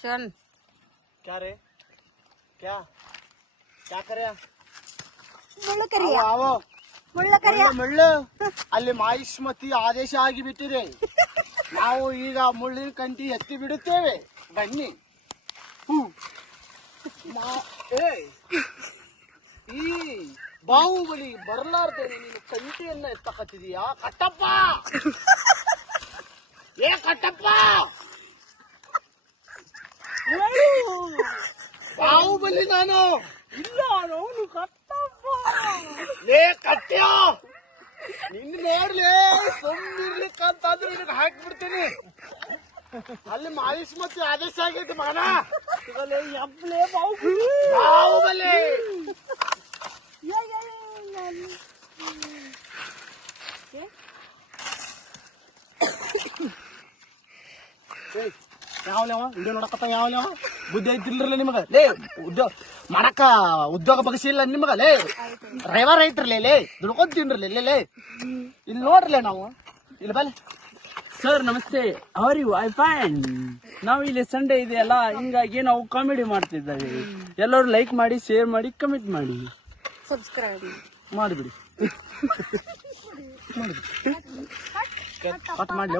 Action. क्या रे क्या क्या करे ಮುಳ್ಳು ಕರಿಯ आवो ಮುಳ್ಳು ಕರಿಯ ಮುಳ್ಳು ಅಲ್ಲಿ ಮಾಹಿಷ್ಮತಿ ಆದೇಶ ಆಗಿಬಿಟ್ಟಿದೆ. ನಾವು ಈಗ ಮುಳ್ಳಿನ ಕಂಟಿ ಎತ್ತಿ ಬಿಡುತ್ತೇವೆ. ಬನ್ನಿ. ಈ ಬಾಹುಬಲಿ ಬರ್ಲಾರ್ದೇನೆ ನೀನು ಕಂಟಿಯನ್ನ ಎತ್ತಕತ್ತಿದೀಯಾ ಕಟ್ಟಪ್ಪ? ಏ ಕಟ್ಟಪ್ಪ, ಬಾಹುಬಲಿ ನಾನು ಇಲ್ಲ, ಅವನು ಕಟ್ಟಪ್ಪ. ಲೇ ಕಟ್ಟ್ಯ, ನಿನ್ನ ನೋಡ್ಲಿ ಸುಮ್ಮಿರ್ಲಿಕ್ಕಂತಂದ್ರೆ ನಿನಗೆ ಹಾಕ್ಬಿಡ್ತೀನಿ. ಅಲ್ಲಿ ಮಾಹಿಷ್ಮತಿ ಆದೇಶ ಆಗೈತಿ ಮಗನ. ಬಾಹುಬಲಿ ಯಾವಲೇವ ವಿಡಿಯೋ ನೋಡಕತ್ತ? ಯಾವಲೇವ ಬುದ್ಧಿ ಐತಿಲ್ರಲ್ಲ ನಿಮಗ? ಲೇ ಮಾಡಕ ಉದ್ಯೋಗ ಬಗಸಿಲ್ಲ ನಿಮಗ? ಲೇ ಡ್ರೈವರ್ ಐತ್ರಲೇ, ಲೇ ದುಡ್ಕೊಂಡ್ ತಿನ್ರಲೇ. ಲೇ ಇಲ್ಲಿ ನೋಡ್ರಲೇ ನಾವು ಇಲ್ಲಿ ಬಲ್ಲಿ. ಸರ್ ನಮಸ್ತೆ, ಹೌ ಯು? I fine. ನಾವು ಇಲ್ಲಿ ಸಂಡೇ ಇದೆಯಲ್ಲ, ಹಿಂಗಾಗಿ ನಾವು ಕಾಮಿಡಿ ಮಾಡ್ತಿದ್ದೇವೆ. ಎಲ್ಲರೂ ಲೈಕ್ ಮಾಡಿ, ಶೇರ್ ಮಾಡಿ, ಕಮೆಂಟ್ ಮಾಡಿ, ಸಬ್ಸ್ಕ್ರೈಬ್ ಮಾಡಿಬಿಡಿ. ಕಟ್ ಮಾಡ್ಲಿ.